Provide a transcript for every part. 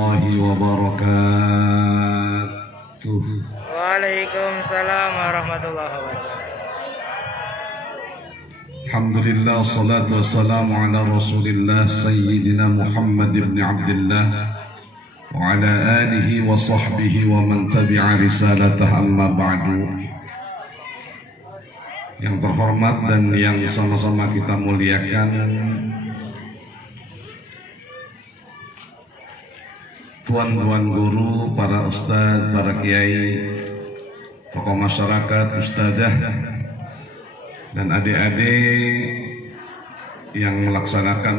wabarakatuh. Waalaikumsalam warahmatullahi wabarakatuh. Alhamdulillah, salatu wassalamu ala rasulillah Sayyidina Muhammad ibn Abdullah wa ala alihi wa sahbihi wa man tabi'a risalatah, amma ba'du. Yang terhormat dan yang sama-sama kita muliakan, tuan-tuan guru, para ustadz, para kiai, tokoh masyarakat, ustadzah, dan adik-adik yang melaksanakan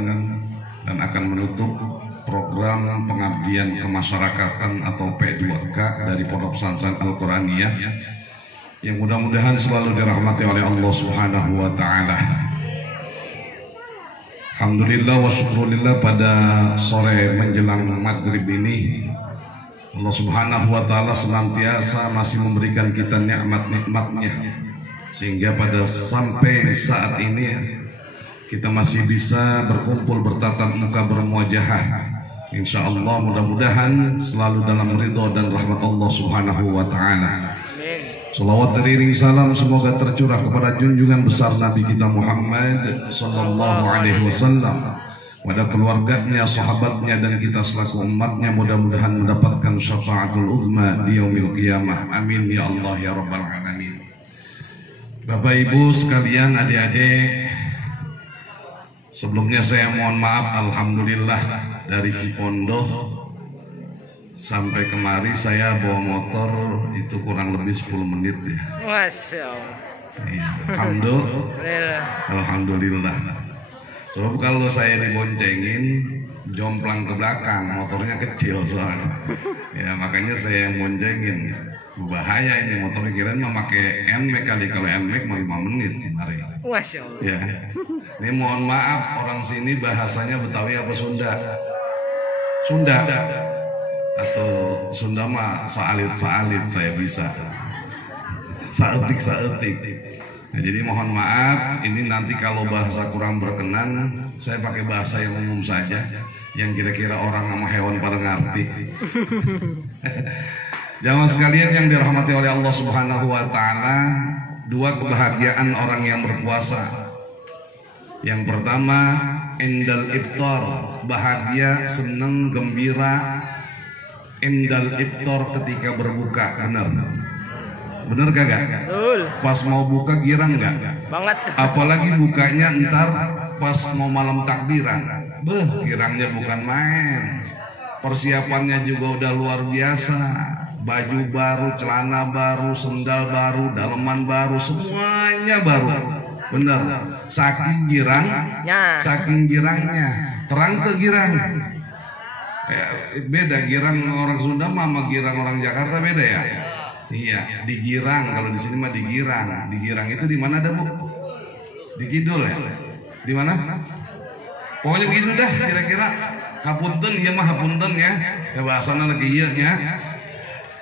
dan akan menutup program pengabdian kemasyarakatan atau P2K dari Pondok Pesantren Al-Quraniyah, yang mudah-mudahan selalu dirahmati oleh Allah Subhanahu wa Ta'ala. Alhamdulillah wa syukurillah, pada sore menjelang maghrib ini Allah Subhanahu wa Ta'ala senantiasa masih memberikan kita nikmat-nikmatnya, sehingga pada sampai saat ini kita masih bisa berkumpul, bertatap muka, bermuajahah. Insya Allah mudah-mudahan selalu dalam ridho dan rahmat Allah Subhanahu wa Ta'ala. Salawat teriring salam semoga tercurah kepada junjungan besar Nabi kita Muhammad sallallahu alaihi wasallam, pada keluarganya, sahabatnya, dan kita selaku umatnya, mudah-mudahan mendapatkan syafaatul uzma di yaumil qiyamah. Amin ya Allah ya rabbal alamin. Bapak Ibu sekalian, adik-adik, sebelumnya saya mohon maaf. Alhamdulillah, dari Cipondoh sampai kemari saya bawa motor itu kurang lebih 10 menit ya. Masya Allah. Ya, Alhamdulillah. Sebab kalau saya diboncengin, jomplang ke belakang, motornya kecil soalnya. Ya makanya saya yang boncengin. Bahaya ini motornya, kirain memakai NMAX kali, kalau NMAX mau 5 menit kemarin. Masya Allah. Ya. Ini mohon maaf, orang sini bahasanya Betawi apa Sunda? Sunda. Atau Sunda mah saalit-saalit saya bisa, saetik. Nah, jadi mohon maaf, ini nanti kalau bahasa kurang berkenan, saya pakai bahasa yang umum saja, yang kira-kira orang sama hewan pada ngerti. Jamaah sekalian yang dirahmati oleh Allah Subhanahu wa Ta'ala, dua kebahagiaan orang yang berpuasa. Yang pertama, indal iftar, bahagia, senang, gembira. Indal iftar, ketika berbuka. Bener kagak? Betul. Pas mau buka girang gak? Banget. Apalagi bukanya ntar pas mau malam takbiran, girangnya bukan main. Persiapannya juga udah luar biasa. Baju baru, celana baru, sendal baru, daleman baru, semuanya baru. Bener. Saking girangnya, terang ke girang. Beda girang orang Sunda sama girang orang Jakarta beda ya. Iya, digirang, kalau di sini mah digirang. Digirang itu di mana ada, Bu? Di Kidul ya? Di mana? Pokoknya begitu dah kira-kira. Hapunten ya mah hapunten ya. Ya bahasana lagi iya ya.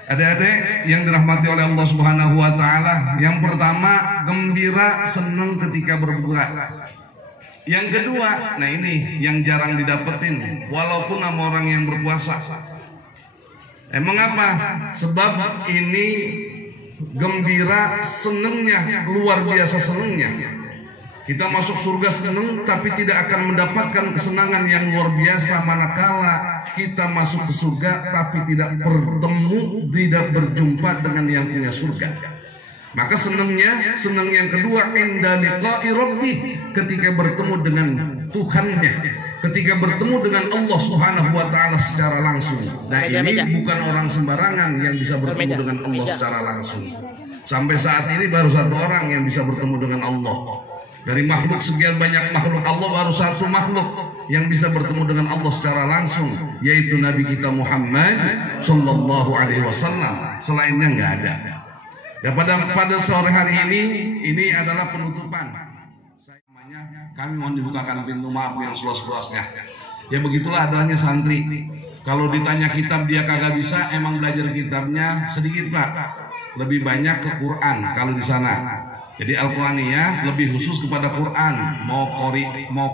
Adik-adik yang dirahmati oleh Allah Subhanahu wa Ta'ala, yang pertama gembira, senang ketika berbuka. Yang kedua, nah ini yang jarang didapetin, walaupun sama orang yang berpuasa. Emang apa? Sebab ini gembira, senengnya, luar biasa senengnya. Kita masuk surga seneng, tapi tidak akan mendapatkan kesenangan yang luar biasa manakala kita masuk ke surga, tapi tidak bertemu, tidak berjumpa dengan yang punya surga. Maka senang yang kedua, inda liqa'i rabbih, ketika bertemu dengan Tuhannya, ketika bertemu dengan Allah Subhanahu wa Ta'ala secara langsung. Nah, ini bukan orang sembarangan yang bisa bertemu dengan Allah secara langsung. Sampai saat ini baru satu orang yang bisa bertemu dengan Allah. Dari makhluk sekian banyak makhluk Allah, baru satu makhluk yang bisa bertemu dengan Allah secara langsung, yaitu Nabi kita Muhammad sallallahu alaihi wasallam. Selainnya nggak ada. Ya pada sore hari ini adalah penutupan. Kami mohon dibukakan pintu maaf yang seluas-luasnya. Ya begitulah adanya santri. Kalau ditanya kitab dia kagak bisa, emang belajar kitabnya sedikit Pak. Lebih banyak ke Quran kalau di sana. Jadi Al-Quraniyah lebih khusus kepada Quran, mau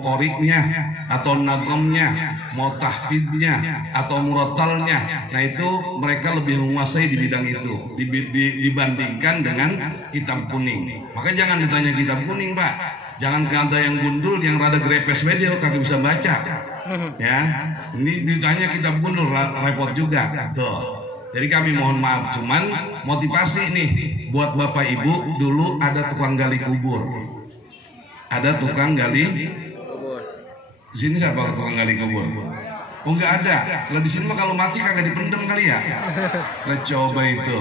koriknya atau nagomnya, mau tahfidnya atau murattalnya. Nah itu mereka lebih menguasai di bidang itu dibandingkan dengan kitab kuning. Maka jangan ditanya kitab kuning, Pak. Jangan kata yang gundul, yang rada grepes aja kagak bisa baca. Ya, ini ditanya kitab gundul repot juga. Tuh. Jadi kami mohon maaf, cuman motivasi nih buat Bapak Ibu, dulu ada tukang gali kubur. Ada tukang gali kubur. Di sini siapa tukang gali kubur? Oh nggak ada. Kalau di sini mah kalau mati kagak dipendem kali ya. Lah coba itu.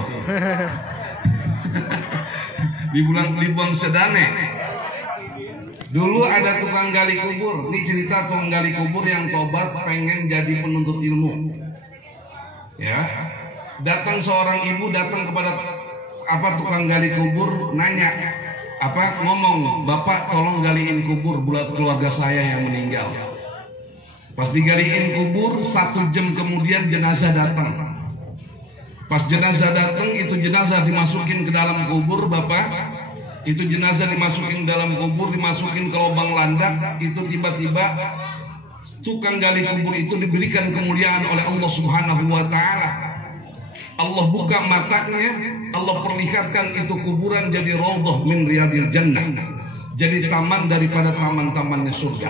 dibuang sedane. Dulu ada tukang gali kubur. Ini cerita tukang gali kubur yang tobat pengen jadi penuntut ilmu. Ya. Datang seorang ibu datang kepada tukang gali kubur, nanya ngomong, Bapak tolong galiin kubur buat keluarga saya yang meninggal. Pas digaliin kubur, 1 jam kemudian jenazah datang. Pas jenazah datang, itu jenazah dimasukin ke dalam kubur, Bapak. Itu jenazah dimasukin dalam kubur, dimasukin ke lubang landak. Itu tiba-tiba tukang gali kubur itu diberikan kemuliaan oleh Allah Subhanahu wa Ta'ala. Allah buka matanya, Allah perlihatkan itu kuburan jadi raudhah min riyadil jannah, jadi taman daripada taman-tamannya surga.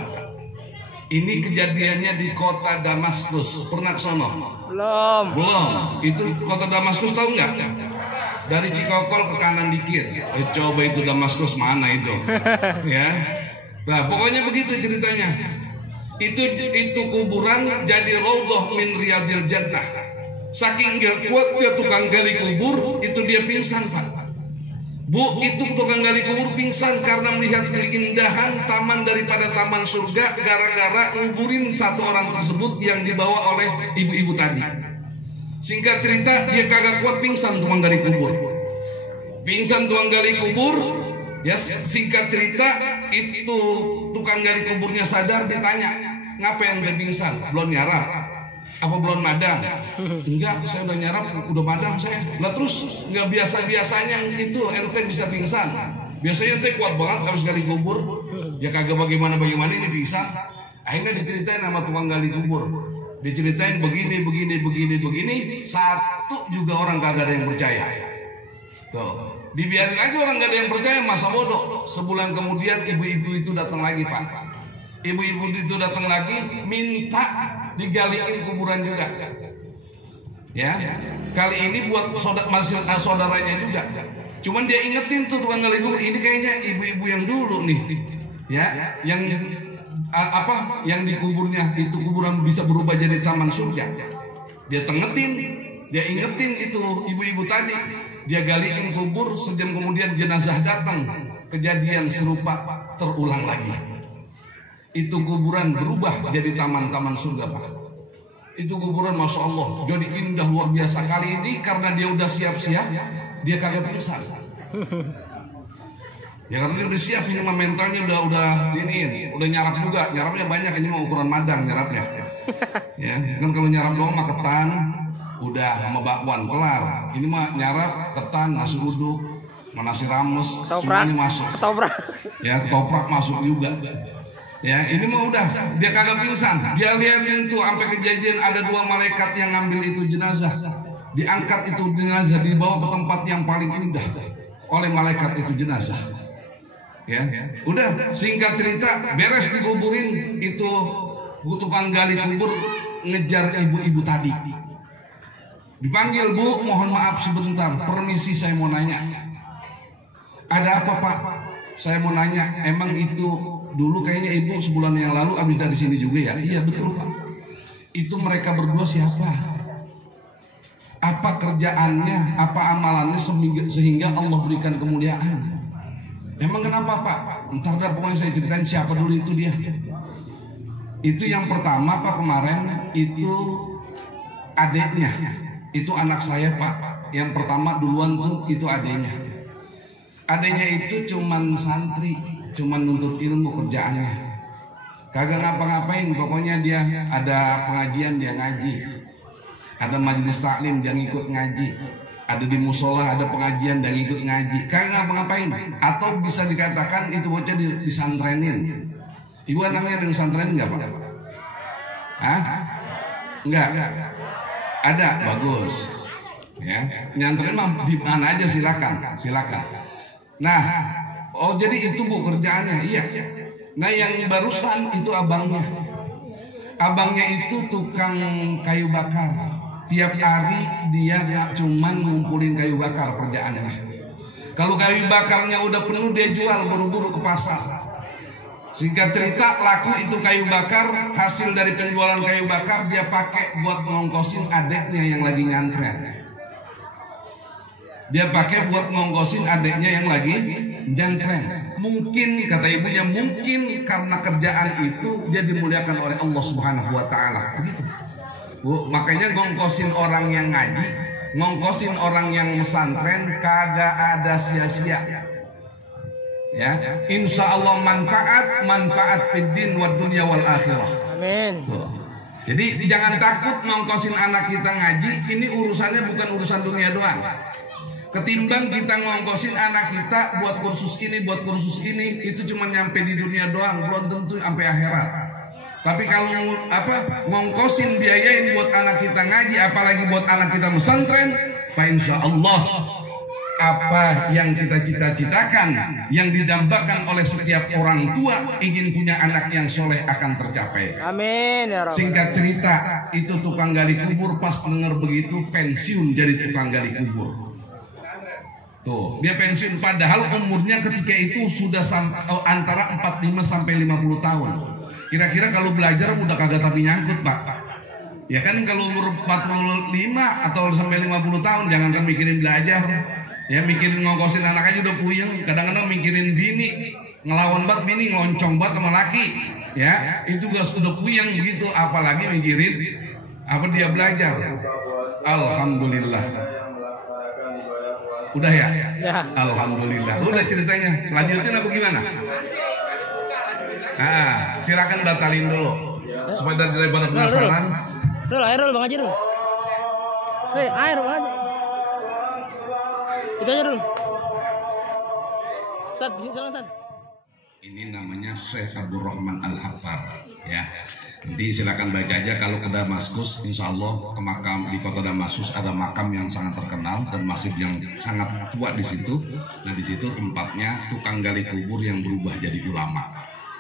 Ini kejadiannya di kota Damaskus. Pernah ke sana? Belum. Itu kota Damaskus tahu nggak? Dari Cikokol ke kanan dikit. Coba itu Damaskus mana itu? Ya. Nah, pokoknya begitu ceritanya. Itu kuburan jadi raudhah min riyadil jannah. Saking gak kuat dia tukang gali kubur, itu dia pingsan, Pak. Bu, itu tukang gali kubur pingsan karena melihat keindahan taman daripada taman surga, gara-gara nguburin 1 orang tersebut yang dibawa oleh ibu-ibu tadi. Singkat cerita, dia kagak kuat pingsan tukang gali kubur. Pingsan tukang gali kubur, ya singkat cerita, itu tukang gali kuburnya sadar, ditanya, ngapain dia pingsan? Belum nyarap. Apa belum madang? Enggak, saya udah nyarap, udah madang saya. Lah terus nggak biasa-biasanya itu ente bisa pingsan. Biasanya ente kuat banget habis gali kubur. Ya kagak bagaimana ini bisa. Akhirnya diceritain sama tukang gali kubur. Diceritain begini. 1 juga orang kagak ada yang percaya. Tuh, dibiarin aja orang gak ada yang percaya, masa bodoh. Sebulan kemudian ibu-ibu itu datang lagi, Pak. Ibu-ibu itu datang lagi minta digaliin kuburan juga. Ya, kali ini buat saudaranya juga. Cuman dia ingetin tuh tukang gali kubur, ini kayaknya ibu-ibu yang dulu nih. Ya, yang yang di kuburnya itu kuburan bisa berubah jadi taman surga. Dia ingetin itu ibu-ibu tadi. Dia galiin kubur, sejam kemudian jenazah datang. Kejadian serupa terulang lagi. Itu kuburan berubah jadi taman-taman surga, Pak. Itu kuburan Masya Allah jadi indah luar biasa. Kali ini karena dia udah siap-siap, dia kagak pingsan. Ya karena dia udah siap, ini mentalnya udah nyarap juga. Nyarapnya banyak, ini mah ukuran madang nyarapnya. Ya kan kalau nyarap doang mah ketan, udah sama bakwan kelar. Ini mah nyarap ketan, nasi uduk, nasi rames, semuanya masuk. Ya ketoprak masuk juga. Ya ini mah udah, dia kagak pingsan. Dia liatin tuh sampai kejadian ada 2 malaikat yang ngambil itu jenazah. Diangkat itu jenazah, dibawa ke tempat yang paling indah oleh malaikat itu jenazah. Ya, udah singkat cerita beres dikuburin, itu tukang gali kubur ngejar ibu-ibu tadi. Dipanggil, Bu, mohon maaf sebentar, permisi saya mau nanya. Ada apa, Pak? Saya mau nanya, emang itu dulu kayaknya ibu sebulan yang lalu habis dari sini juga ya? Iya betul, Pak. Itu mereka berdua siapa? Apa kerjaannya? Apa amalannya sehingga Allah berikan kemuliaan? Emang kenapa, Pak? Ntar dah pokoknya saya ceritain siapa dulu itu dia. Itu yang pertama, Pak, kemarin itu adiknya. Itu anak saya, Pak. Yang pertama duluan tuh itu adiknya. Adiknya itu cuman santri, cuman nuntut ilmu kerjaannya. Kagak ngapa-ngapain, pokoknya dia ada pengajian dia ngaji. Ada majelis taklim dia ngikut ngaji. ada di musola, ada pengajian dan ikut ngaji, kagak ngapa-ngapain. Atau bisa dikatakan itu bocah disantrenin. Ibu anaknya ada disantrenin nggak Pak? Hah? Enggak. Ada, bagus. Ya, nyantren mah di mana aja silakan. Nah, oh jadi itu Bu kerjaannya. Iya. Nah, yang barusan itu abangnya. Abangnya itu tukang kayu bakar. Tiap hari dia gak cuman ngumpulin kayu bakar kerjaannya. Kalau kayu bakarnya udah penuh dia jual buru-buru ke pasar. Singkat cerita laku itu kayu bakar, hasil dari penjualan kayu bakar dia pakai buat ngongkosin adeknya yang lagi ngantren. Dia pakai buat ngongkosin adeknya yang lagi ngantren. Mungkin kata ibunya, mungkin karena kerjaan itu dia dimuliakan oleh Allah Subhanahu wa taala. Begitu. Bu, makanya ngongkosin orang yang ngaji, ngongkosin orang yang pesantren kagak ada sia-sia. Ya, insya Allah manfaat fiddin wa dunya wal akhirah. Amin. Jadi jangan takut ngongkosin anak kita ngaji. Ini urusannya bukan urusan dunia doang. Ketimbang kita ngongkosin anak kita buat kursus ini, itu cuma nyampe di dunia doang, belum tentu sampai akhirat. Tapi kalau ngongkosin biayain buat anak kita ngaji, apalagi buat anak kita pesantren, Pak insya Allah apa yang kita cita-citakan, yang didambakan oleh setiap orang tua ingin punya anak yang soleh akan tercapai. Amin ya Rabbal. Singkat cerita, itu tukang gali kubur pas dengar begitu pensiun jadi tukang gali kubur. Tuh, dia pensiun padahal umurnya ketika itu sudah antara 45 sampai 50 tahun. Kira-kira kalau belajar udah kagak tapi nyangkut Pak. Ya kan kalau umur 45 atau sampai 50 tahun jangankan mikirin belajar. Ya mikirin ngongkosin anak aja udah puyeng. Kadang-kadang mikirin bini, ngelawan banget bini, ngoncong banget sama laki. Ya, itu juga sudah puyeng begitu, apalagi mikirin apa dia belajar. Alhamdulillah. Udah ya? Ya. Alhamdulillah. Udah ceritanya. Lanjutin apa gimana? Nah, silakan batalin dulu supaya daripada penasaran. Rul, air Rul, Bang Haji Rul. Hei, air Bang Haji. Itu aja Rul. Ustaz, silakan Ustaz. Ini namanya Syekh Abdurrahman Al-Hafar ya. Nanti silakan baca aja kalau ke Damaskus, insya Allah ke makam di kota Damaskus ada makam yang sangat terkenal dan masjid yang sangat tua di situ. Nah di situ tempatnya tukang gali kubur yang berubah jadi ulama.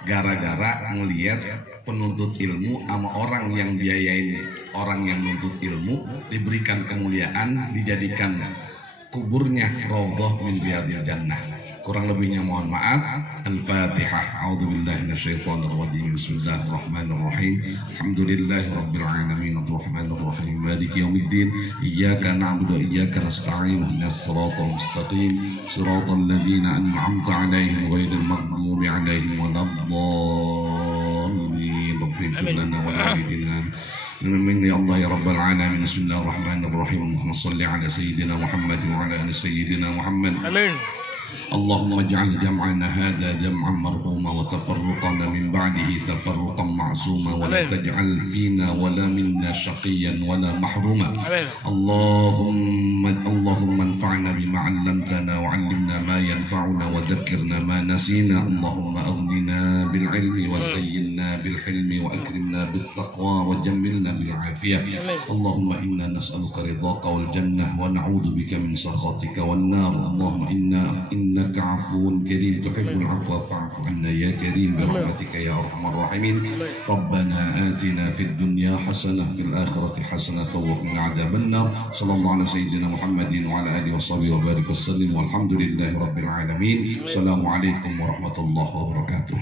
Gara-gara ngelihat penuntut ilmu sama orang yang biayain orang yang menuntut ilmu diberikan kemuliaan, dijadikan kuburnya raudhah min riyadil jannah. Kurang lebihnya mohon maaf. Al-Fatihah. A'udzubillahi minasyaitonir rajim. Bismillahirrahmanirrahim. Alhamdulillahirabbil alamin arrahmanir rahim maliki yaumiddin. Iyyaka na'budu wa iyyaka nasta'in. Ihdinas siratal mustaqim. Siratal ladzina an'amta 'alaihim ghairil maghdubi 'alaihim waladdallin. Ighfir lana wa walidina. Amin ya Allah ya Rabbal alamin. Bismillahirrahmanirrahim. Allahumma shalli ala sayyidina Muhammad wa ala ali sayyidina Muhammad. Amin. اللهم اجعل جمعنا هذا جمعا مرحوما وتفرقنا من بعده تفرقا معصوما ولا تجعل فينا ولا منا شقيا ولا محروما. اللهم انفعنا بما علمتنا وعلمنا ما ينفعنا وذكرنا ما نسينا. اللهم اغننا بالعلم وزينا بالحلم واكرمنا بالتقوى وجملنا بالعافيه. اللهم انا نسالك رضاك والجنه ونعوذ بك من سخطك والنار. اللهم إنك عفو كريم تحب العفو فاعف عنا يا كريم برحمتك يا أرحم الراحمين. ربنا آتنا في الدنيا حسنة في الآخرة حسنة وقنا عذاب النار. صلى الله على سيدنا محمد وعلى آله وصحبه وبارك وسلم والحمد لله رب العالمين. السلام عليكم ورحمة الله وبركاته.